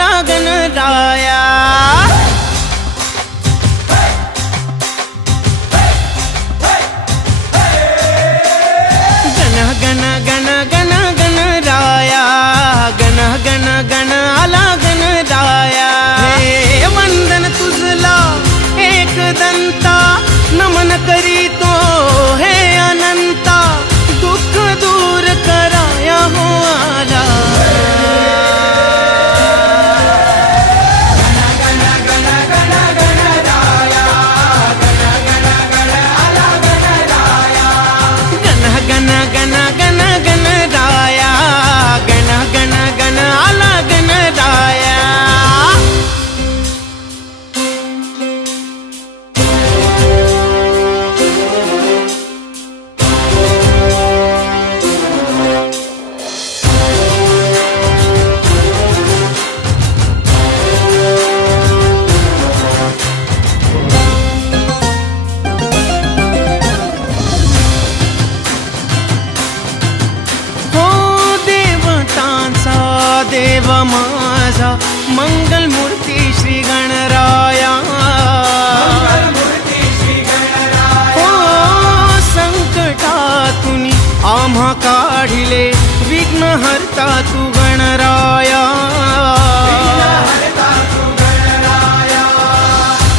लागन गण गण आला गण गण गण गण गणराया गण गण गण आला गणराया हे वंदन तुझला एक दंता नमन करीतो. हे माझा मंगलमूर्ती श्री गणराया. हो संकटातून आम्हा काढिले विघ्न हरता तू गणराया.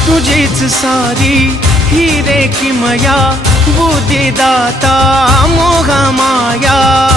तुझीच सारी ही रेखी मया बुद्धिदाता मोगा माया.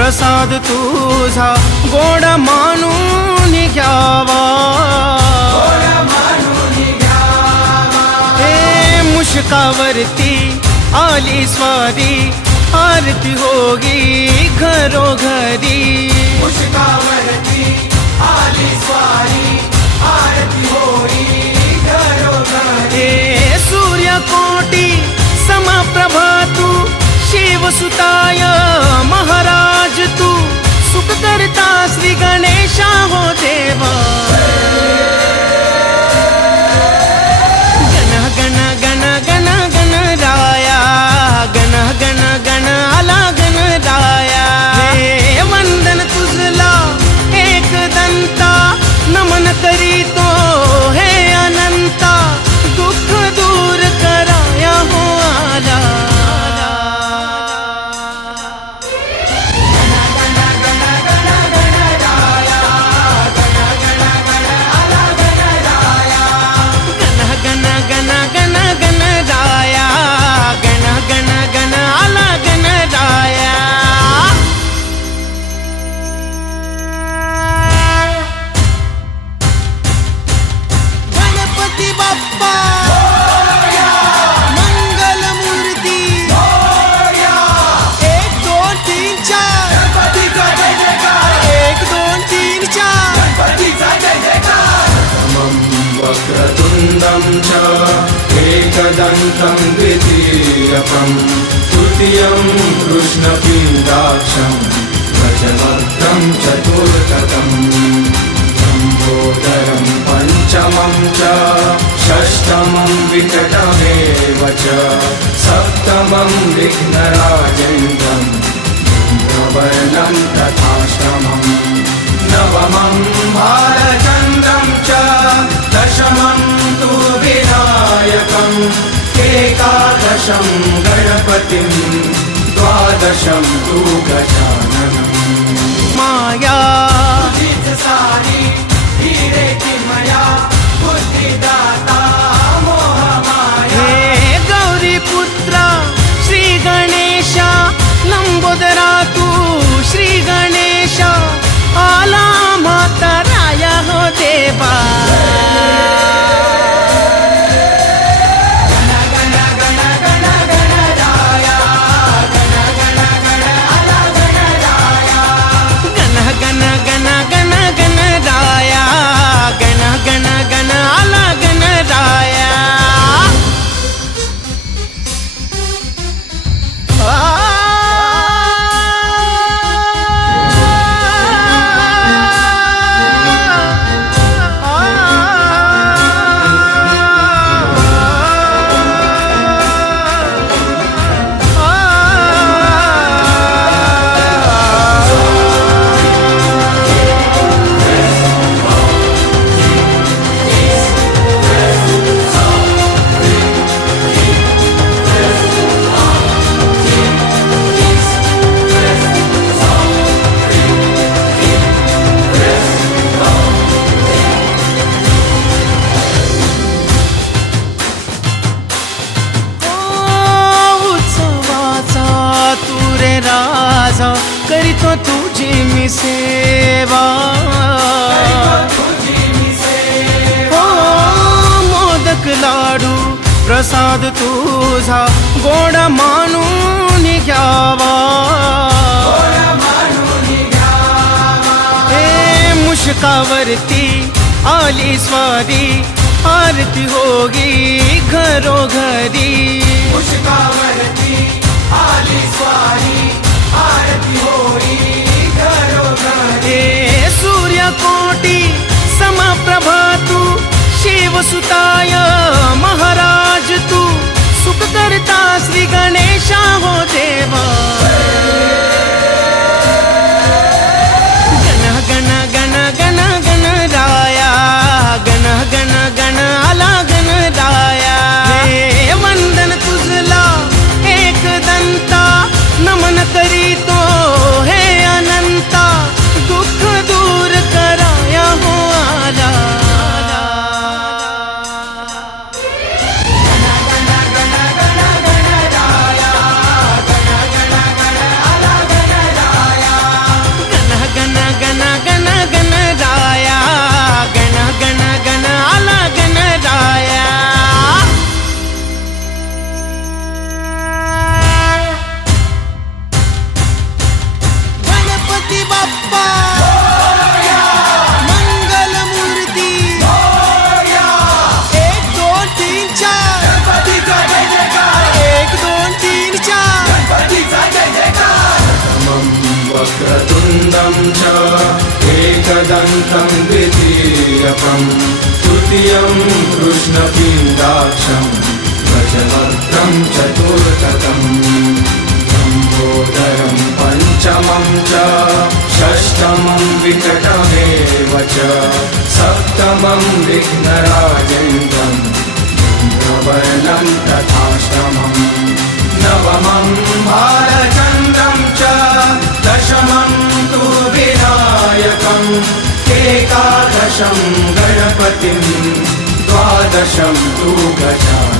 प्रसाद तुझा गोड मानून घ्यावा. हे मुशकावरती आली स्वारी आरती होगी घरोघरी. हे सूर्यकोटी समप्रभा तू शिवसुताय महाराज. तू सुख करता श्री गणेशा हो देवा. अनन्तं च तृतीयं कृष्णपिण्डाक्षं गजवक्त्रं चतुर्थकम् लम्बोदरं पञ्चमं च षष्ठमं विकटमेव च सप्तमं विघ्नराजेन्द्रम् वर्णं तथाश्रमम् नवमं भारचन्द्रं च दशमं तु विनायकम् एकादशं गणपतिं द्वादशं तु गजाननम् माया सारी मया बुद्धिदाता सेवा हो मोदक लाडू प्रसाद तुझा गोड मानून घ्यावा. हे मुशकावरती आली स्वारी आरती होगी घरोघरी. मुशकावरती आली स्वारी आरती होगी कोटि समप्रभा तू शिवसुताय महाराज तू सुख वक्रतुण्डं च एकदन्तं द्वितीयकं तृतीयं कृष्णपिण्डाक्षं गजवक्त्रं चतुर्थकम् लम्बोदरं पञ्चमं च षष्ठमं विकटमेव च सप्तमं विघ्नराजेन्द्रं वर्णं तथाश्रमम् नवमं भारचन्द्रं च दशमं गणपतिं द्वादशं तु गजा